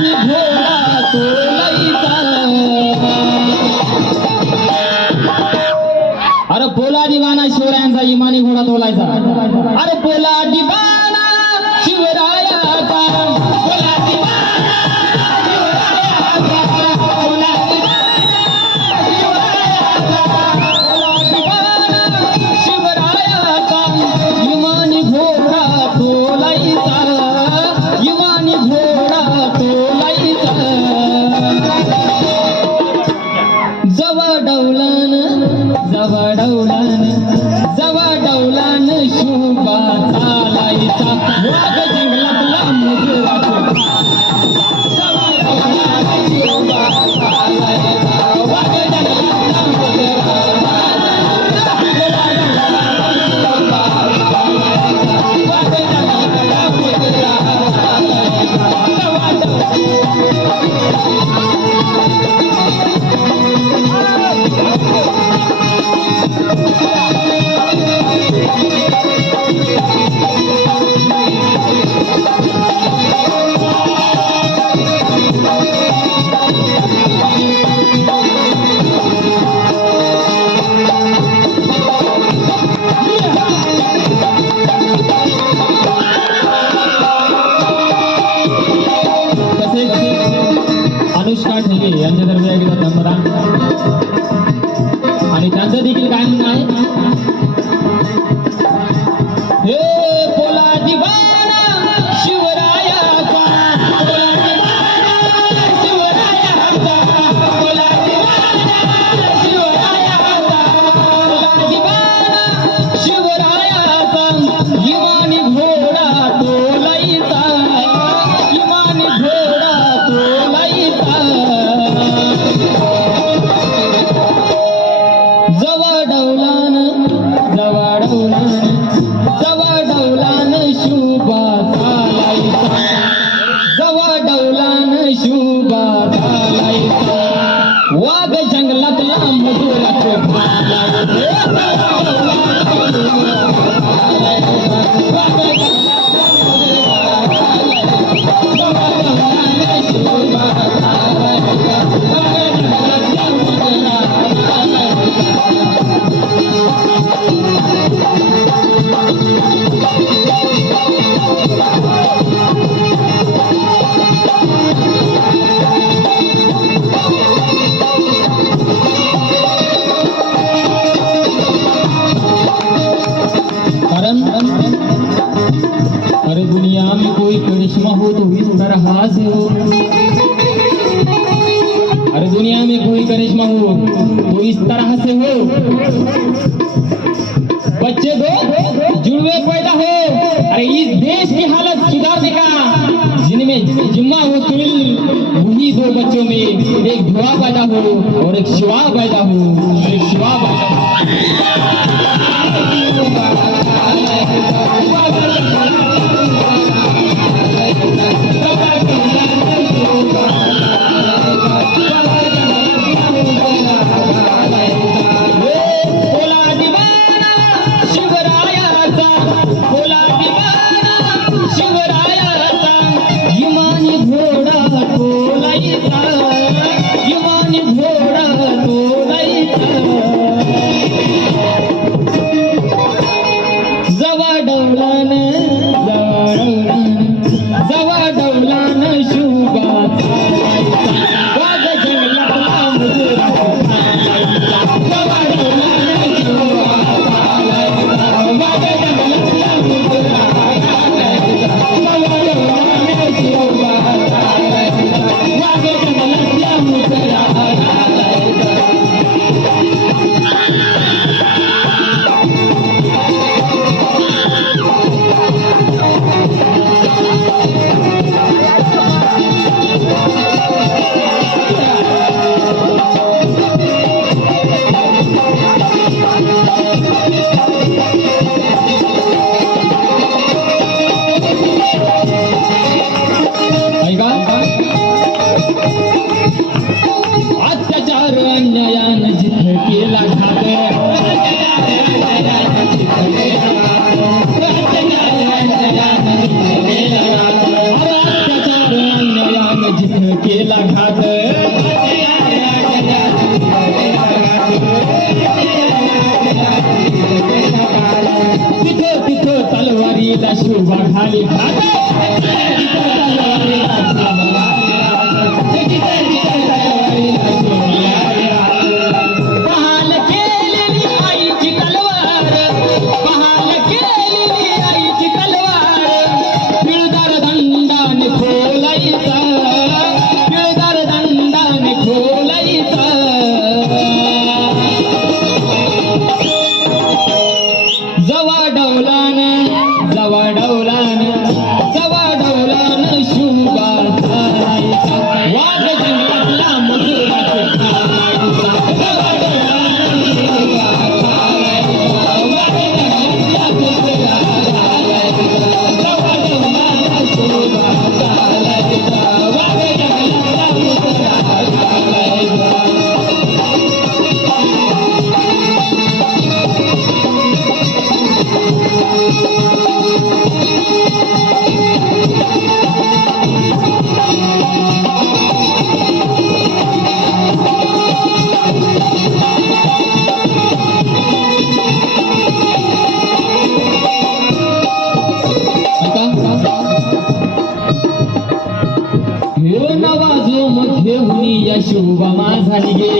इमानी घोडा तोलायचा. अरे पोला दिवाना शिवरायांचा इमानी घोडा तोलायचा. अरे पोला दिवाना शिवरायाचा, पोला दिवाना शिवरायाचा, पोला दिवाना शिवरायाचा, इमानी घोडा तोलायचा, इमानी घोडा तोलायचा. जवा डौलान शुभा चालायचा. वाघ जंगलातला मजुरा अनुष्का ठेके यांच्यातर्फे एकदा धन्यवाद. आणि त्यांचं देखील काय म्हणणं आहे, हे पोला दिवाना शिवरायाचा, पोला दिवाना शिवरायाचा, पोला दिवाना शिवरायाचा, पोला दिवाना शिवरायाचा, इमानी घोडा तोलायचा, इमानी घोडा तोलायचा. जवा डौलान शुभा चालायचा, जवा डौलान शुभा चालायचा. वाघ जंगलातला मजुरा अरे दुनिया में कोई करिश्मा हो तो इस तरह से हो. अरे दुनिया में कोई करिश्मा हो तो इस तरह से हो. बच्चे दो जुड़वे पैदा हो. अरे इस देश की हालत सुधारने का जिनमें जिम्मा हो सुनील, वही दो बच्चों में एक धुआ पैदा हो और एक शिवा पैदा हो, एक शिवा पैदा हो. जवा डौलान जिथं केला घात तिथं तिथं तलवारीला शोभा घाली घात बहाल केलेली आईची तलवार बहाल केलेली आईची तलवार पिळदार दंडाने खोलायचा पिळदार दंडाने खोलायचा जवा डौलान जवा डौलान जवा डौलान शुभा झालायचा वाघ जंगलातला मजुराचा खालायचा जवा डौलान शुभा झालायचा वाघ जंगलातला मजुराचा खालायचा जवा डौलान शुभा झालायचा वाघ जंगलातला मजुराचा खालायचा नवा जो घेऊन या शुभ माझा निघे